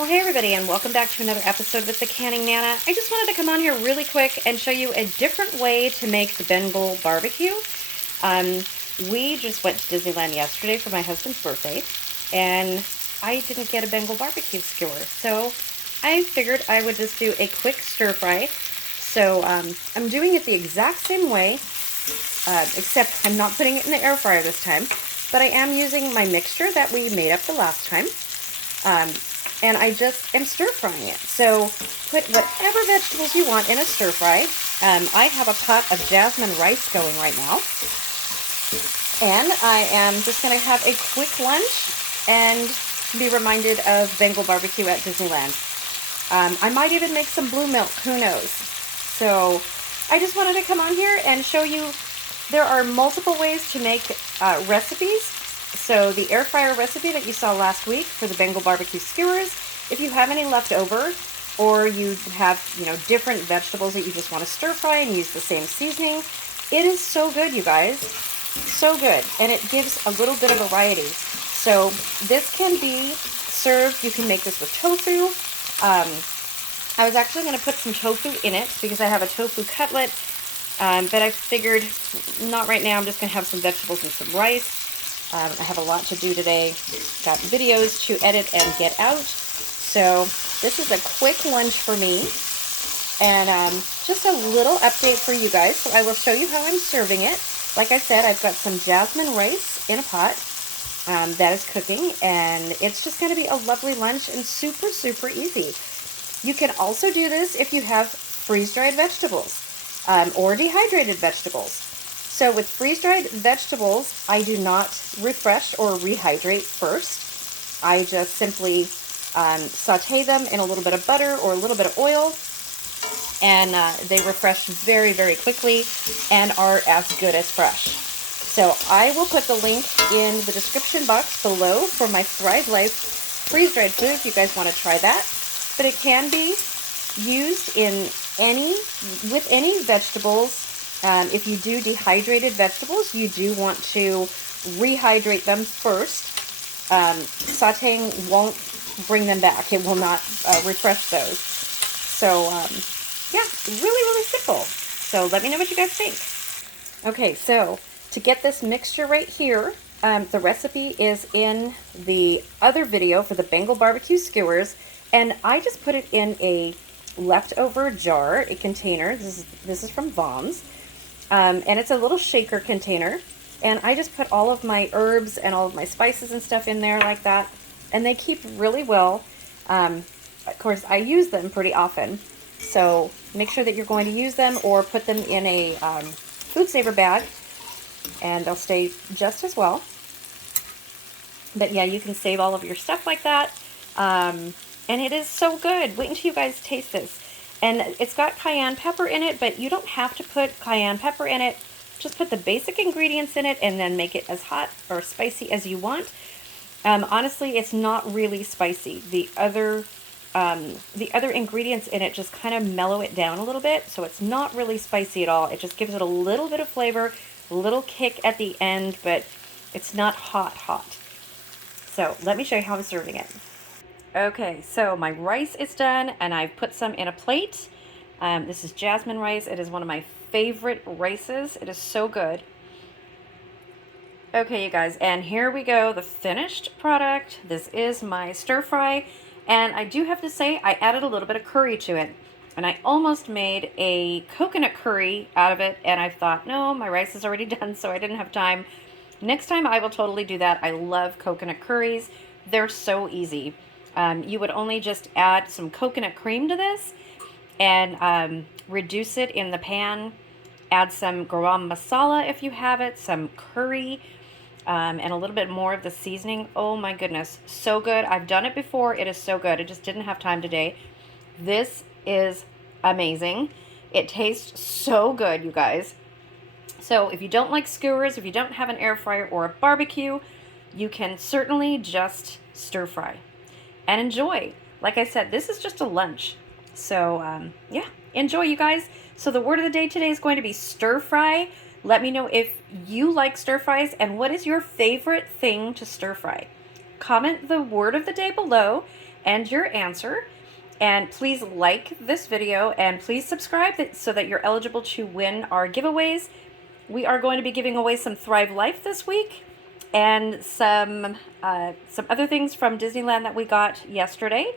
Well, hey everybody, and welcome back to another episode with the Canning Nana. I just wanted to come on here really quick and show you a different way to make the Bengal barbecue. We just went to Disneyland yesterday for my husband's birthday, and I didn't get a Bengal barbecue skewer, so I figured I would just do a quick stir fry. So I'm doing it the exact same way, except I'm not putting it in the air fryer this time, but I am using my mixture that we made up the last time. And I just am stir frying it. So put whatever vegetables you want in a stir fry. I have a pot of jasmine rice going right now. And I am just going to have a quick lunch and be reminded of Bengal barbecue at Disneyland. I might even make some blue milk, who knows. So I just wanted to come on here and show you there are multiple ways to make recipes. So the air fryer recipe that you saw last week for the Bengal barbecue skewers, if you have any left over, or you have, different vegetables that you just want to stir fry and use the same seasoning, it is so good, you guys. So good. And it gives a little bit of variety. So this can be served, you can make this with tofu. I was actually going to put some tofu in it because I have a tofu cutlet, but I figured not right now. I'm just going to have some vegetables and some rice. I have a lot to do today. Got videos to edit and get out. So this is a quick lunch for me. And just a little update for you guys. So I will show you how I'm serving it. Like I said, I've got some jasmine rice in a pot that is cooking. And it's just going to be a lovely lunch and super, super easy. You can also do this if you have freeze-dried vegetables or dehydrated vegetables. So with freeze-dried vegetables, I do not refresh or rehydrate first. I just simply saute them in a little bit of butter or a little bit of oil, and they refresh very, very quickly and are as good as fresh. So I will put the link in the description box below for my Thrive Life freeze-dried food if you guys want to try that. But it can be used with any vegetables. If you do dehydrated vegetables, you do want to rehydrate them first. Sauteing won't bring them back. It will not refresh those. So, yeah, really, really simple. So let me know what you guys think. Okay, so to get this mixture right here, the recipe is in the other video for the Bengal barbecue skewers, and I just put it in a leftover jar, a container. This is from Vaughn's. And it's a little shaker container, and I just put all of my herbs and all of my spices and stuff in there like that, and they keep really well. Of course, I use them pretty often, so make sure that you're going to use them or put them in a food saver bag, and they'll stay just as well. But yeah, you can save all of your stuff like that, and it is so good. Wait until you guys taste this. And it's got cayenne pepper in it, but you don't have to put cayenne pepper in it. Just put the basic ingredients in it and then make it as hot or spicy as you want. Honestly, it's not really spicy. The other ingredients in it just kind of mellow it down a little bit, so it's not really spicy at all. It just gives it a little bit of flavor, a little kick at the end, but it's not hot. So let me show you how I'm serving it. Okay, so my rice is done, and I've put some in a plate. This is jasmine rice. It is one of my favorite rices. It is so good. Okay, you guys, and here we go, the finished product. This is my stir fry, and I do have to say I added a little bit of curry to it, and I almost made a coconut curry out of it, and I thought, no, my rice is already done, so I didn't have time. Next time I will totally do that. I love coconut curries. They're so easy. You would only just add some coconut cream to this and reduce it in the pan. Add some garam masala if you have it, some curry, and a little bit more of the seasoning. Oh my goodness, so good. I've done it before. It is so good. I just didn't have time today. This is amazing. It tastes so good, you guys. So if you don't like skewers, if you don't have an air fryer or a barbecue, you can certainly just stir fry and enjoy. Like I said, this is just a lunch. So, yeah, enjoy, you guys. So the word of the day today is going to be stir fry. Let me know if you like stir fries and what is your favorite thing to stir fry. Comment the word of the day below, and your answer. And please like this video and please subscribe so that you're eligible to win our giveaways. We are going to be giving away some Thrive Life this week and some other things from Disneyland that we got yesterday,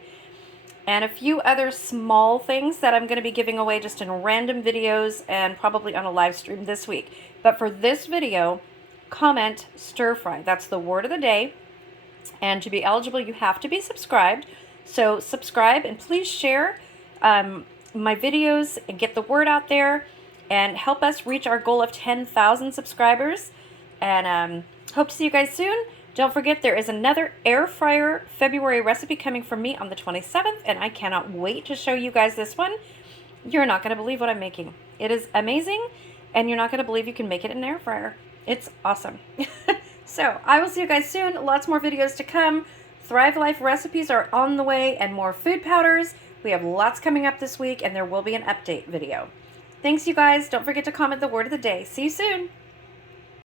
and a few other small things that I'm going to be giving away just in random videos and probably on a live stream this week. But for this video, comment stir fry. That's the word of the day. And to be eligible, you have to be subscribed. So subscribe and please share my videos and get the word out there and help us reach our goal of 10,000 subscribers. And hope to see you guys soon. Don't forget, there is another air fryer February recipe coming from me on the 27th, and I cannot wait to show you guys this one. You're not going to believe what I'm making. It is amazing, and you're not going to believe you can make it in an air fryer. It's awesome. So, I will see you guys soon. Lots more videos to come. Thrive Life recipes are on the way, and more food powders. We have lots coming up this week, and there will be an update video. Thanks, you guys. Don't forget to comment the word of the day. See you soon.